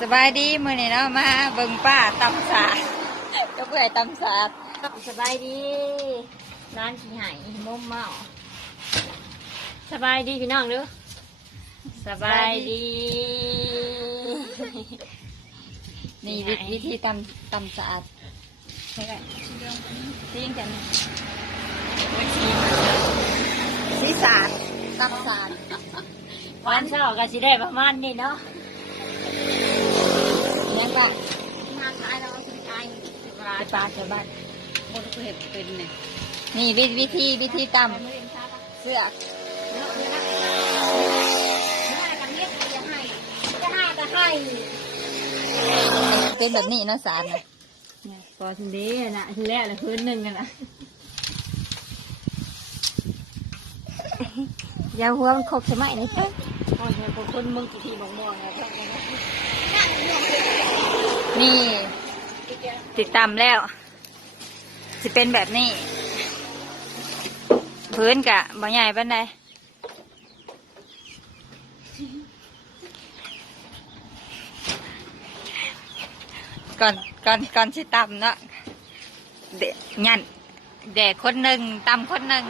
สบายดีมื้อนี้เนาะมาเบิ่งป้าตำสาดก็เปื่อยตำสาดสบายดีร้านขี้หายมุมเมาสบายดีพี่น้องเด้อสบายดี นี่วิวิธีตำตำสาดใช่ไหมซีงกันสีสาดตำสาดวันเช้าก็สิได้ประมาณนี้เนาะ ยังก็งานขายเราสิขายไปปลาชาวบ้านหมดเห็ดเป็นเนี่ยนี่วิวิธีวิธีตำเสือกจะให้จะให้เป็นแบบนี้เนาะสาดนะพอทีนี้นะทีแรกเลยพื้นหนึ่งกันนะยาวหัวมันครบสมัยนี่เพิ่นพอทีคนมึงกี่ทีมองมองนะเพื่อน นี่ ติดตามแล้วจะเป็นแบบนี้ พื้นกะบ่ใหญ่ปานใดก่อนก่อนก่อนสิตำเนาะเดยันแดกคนหนึ่งตำคนหนึ่ง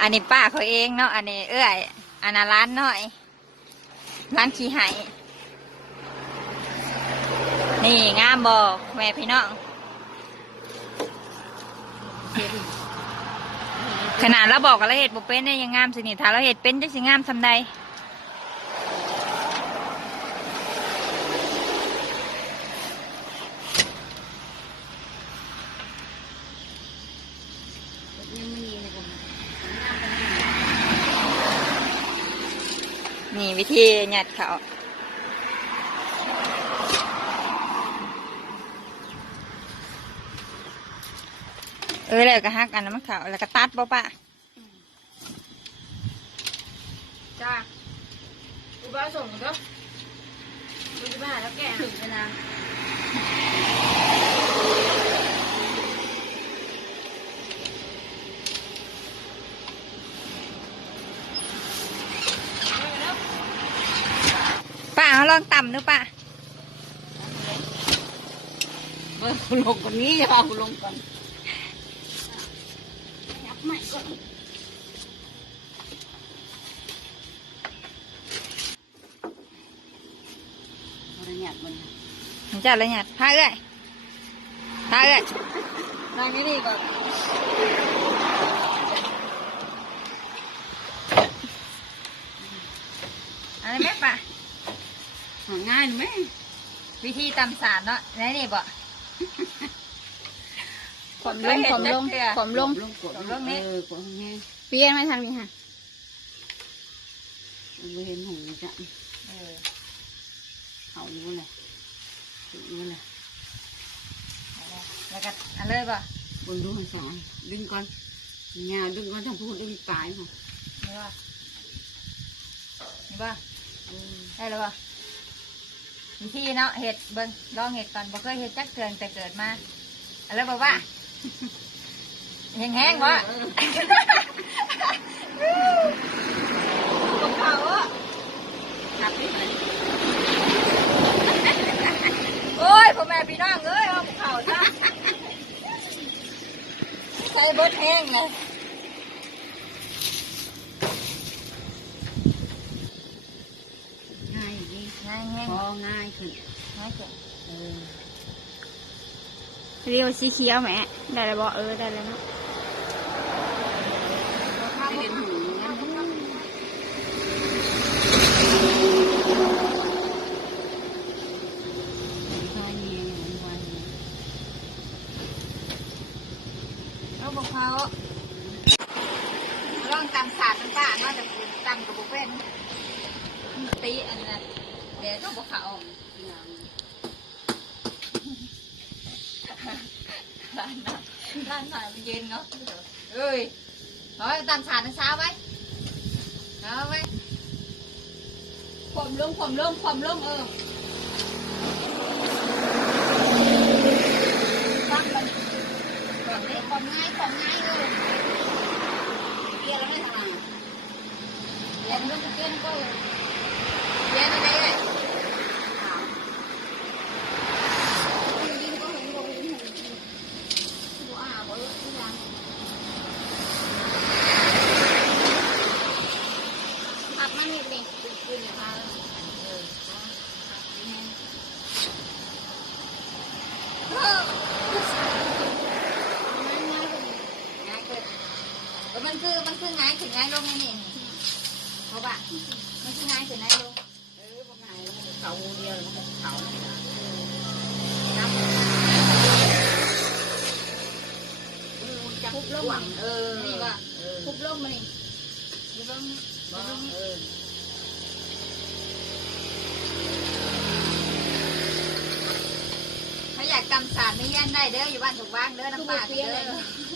อันนี้ป้าเขาเองเนาะอันนี้เอ้อยอันนั้นร้านน้อยร้านขี้ไห นี่งามบอกแม่พี่น้อง ขนาดเราบอกกับเราเห็ดบุเป็นเนี่ยยังงามสินี่ถ้าเราเห็ดเป็นจะสิงามทำใดยังไม่มีเลยผมนี่วิธีหยัดเขา เออแล้วก็ฮักอันนั้นมันเขาแล้วก็ตัดบ่ปะจ้าอุบ้าส่งก็อุบ้าแล้วแกถึงไปนะป้าเขาลองต่ำดูป้าเออคุณลงคนนี้อย่าคุณลงก่อนยับ ใหม่ก่อนอะไรเนี่ยมันเจ้าเลยหยัดพาเอ้ยพาเอ้ยนั่งนี่นี่ก่อนอันนี้แม่ป้าหาง่ายไหมวิธีตำสารเนาะไหนนี่บ่ ผมลงผมลงผมลงลงกดเออกดง่ายเปลี่ยนมาทางนี้ค่ะไม่เห็นหูจ้ะเออเขาอยู่เลยอยู่เลยแล้วก็อันเลยบ่บนดูหันสองดึงก่อนเงาดึงก่อนทั้งพูดดึงปลายค่ะนี่บ่นี่บ่ได้แล้วบ่วิธีเนาะเห็ดเบิ่งลองเห็ดก่อนบ่เคยเห็ดจักเทือนแต่เกิดมาอันเลยบอกว่า แห้งๆบ่ของเขาอะทับไปไหนโอ้ยพ่อแม่พี่น้องเอ้ยเอาเขาจ้าใส่เบดแห้งเลยดี ง่ายแห้ง พอง่ายขึ้น ง่ายเจ๋ง เออ เรียวสีเขียวแหมได้แล้วบอกเออได้แล้วเนาะเห็นหูนะใช่เนี่ยวันเอาของเขาลองตำสาดน้ำตาเนาะแต่ตำกับบุเป็นตีอันนั้นเดี๋ยวก็บอกเขาร้านน่ะร้านหน่อยมันเย็นเนาะเอ้ยเฮ้ยตำสาดน้ำเช้าไว้เองผมลงผมลงเออตั้งมันแบบนี้ควา มง่ายความง่ายเลยเกี่ยวแล้วไม่ทำไมเรียนรู้เรียนก็เรียนอะไรเลย เถึงง่ายลงนี่นี่เพราะว่ามันถึงง่ายถึงง่ายลงเออประมาณเขาเดียวมันเขานับจะพุบลงเออนี่ว่าเออคุบลงมานี่คุบลงบ้าเออถ้าอยากตำสารไม่ยันได้เด้ออยู่บ้านถูกบ้านเด้อน้ำปลาเด้อ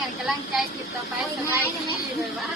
นาะเกิดเป็นกำลังใจติดต่อไปสบายดีเลยว่า